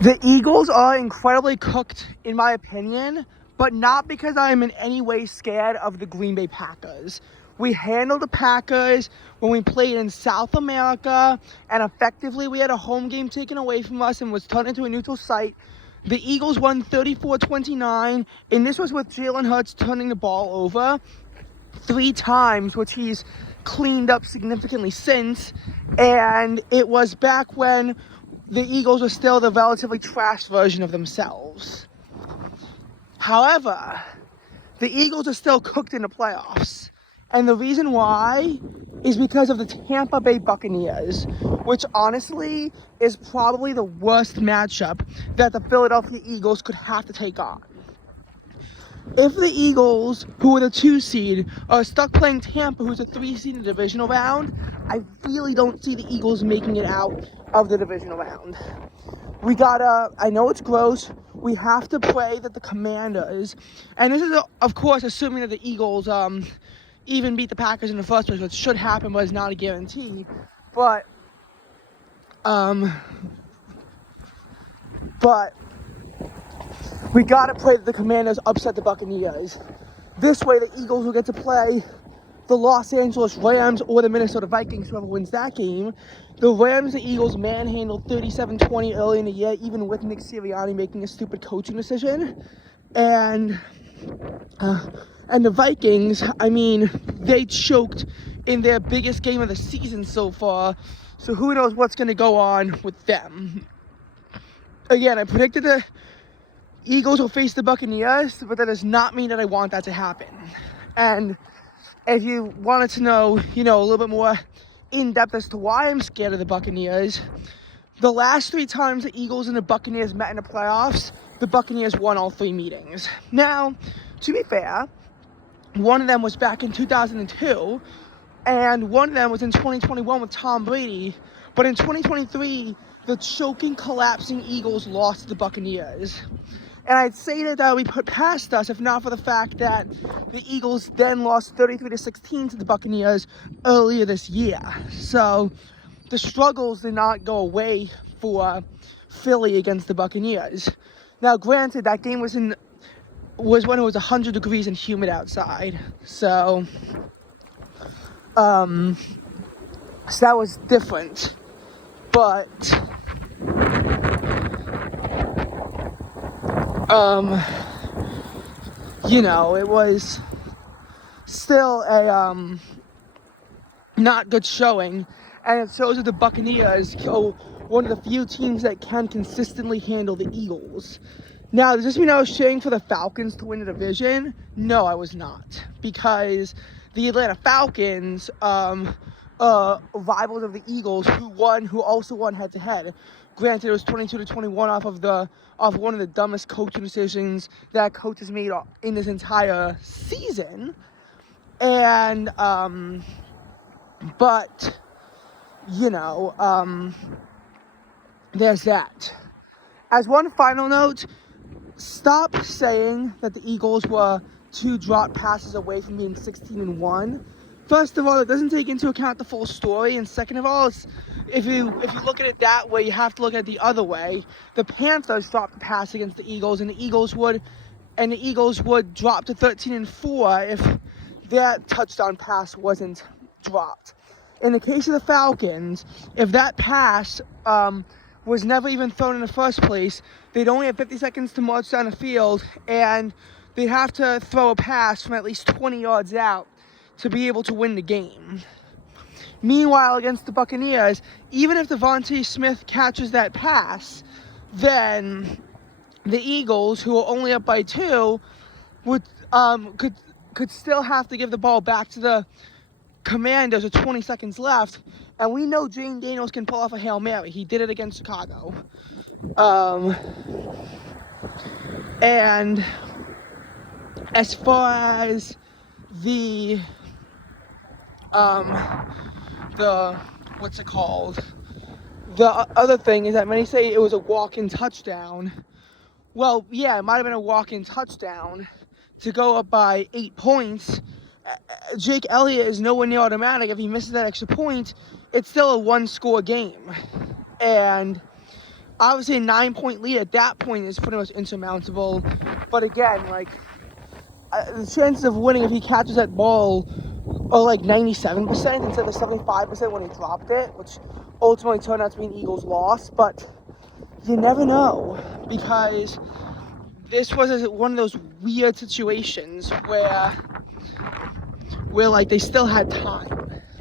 The Eagles are incredibly cooked, in my opinion, but not because I am in any way scared of the Green Bay Packers. We handled the Packers when we played in South America, and effectively we had a home game taken away from us and was turned into a neutral site. The Eagles won 34-29, and this was with Jalen Hurts turning the ball over 3 times, which he's cleaned up significantly since, and it was back when the Eagles were still the relatively trash version of themselves. However, the Eagles are still cooked in the playoffs. And the reason why is because of the Tampa Bay Buccaneers, which honestly is probably the worst matchup that the Philadelphia Eagles could have to take on. If the Eagles, who are the 2 seed, are stuck playing Tampa, who's a 3 seed in the divisional round, I really don't see the Eagles making it out of the divisional round. We gotta, I know it's gross, we have to pray that the Commanders, and this is, of course, assuming that the Eagles even beat the Packers in the first place, which should happen, but is not a guarantee. But we gotta pray that the Commanders upset the Buccaneers. This way, the Eagles will get to play the Los Angeles Rams or the Minnesota Vikings, whoever wins that game. The Rams and Eagles manhandled 37-20 early in the year, even with Nick Sirianni making a stupid coaching decision. And the Vikings, I mean, they choked in their biggest game of the season so far. So who knows what's going to go on with them. Again, I predicted the Eagles will face the Buccaneers, but that does not mean that I want that to happen. And if you wanted to know, a little bit more in depth as to why I'm scared of the Buccaneers, the last 3 times the Eagles and the Buccaneers met in the playoffs, the Buccaneers won all 3 meetings. Now, to be fair, one of them was back in 2002, and one of them was in 2021 with Tom Brady. But in 2023, the choking, collapsing Eagles lost to the Buccaneers. And I'd say that we put past us if not for the fact that the Eagles then lost 33-16 to the Buccaneers earlier this year. So the struggles did not go away for Philly against the Buccaneers. Now, granted, that game was when it was 100 degrees and humid outside. So that was different. But it was still a not good showing, and it shows that the Buccaneers are one of the few teams that can consistently handle the Eagles. Now, does this mean I was cheering for the Falcons to win the division? No, I was not, because the Atlanta Falcons rivals of the Eagles, who also won head-to-head. Granted, it was 22-21 off one of the dumbest coaching decisions that coach has made in this entire season. And but there's that. As one final note, stop saying that the Eagles were 2 drop passes away from being 16-1. First of all, it doesn't take into account the full story, and second of all, if you look at it that way, you have to look at it the other way. The Panthers dropped the pass against the Eagles, and the Eagles would drop to 13-4 if that touchdown pass wasn't dropped. In the case of the Falcons, if that pass was never even thrown in the first place, they'd only have 50 seconds to march down the field, and they'd have to throw a pass from at least 20 yards out to be able to win the game. Meanwhile, against the Buccaneers, even if Devontae Smith catches that pass, then the Eagles, who are only up by 2, could still have to give the ball back to the Commanders with 20 seconds left, and we know Jane Daniels can pull off a Hail Mary. He did it against Chicago. And as far as the other thing is that many say it was a walk-in touchdown. Well, yeah, it might have been a walk-in touchdown to go up by 8 points. Jake Elliott is nowhere near automatic. If he misses that extra point, it's still a 1-score game. And Obviously, a 9-point lead at that point is pretty much insurmountable. But again, like, the chances of winning if he catches that ball are like 97% instead of 75% when he dropped it, which ultimately turned out to be an Eagles loss. But you never know, because this was one of those weird situations where like they still had time.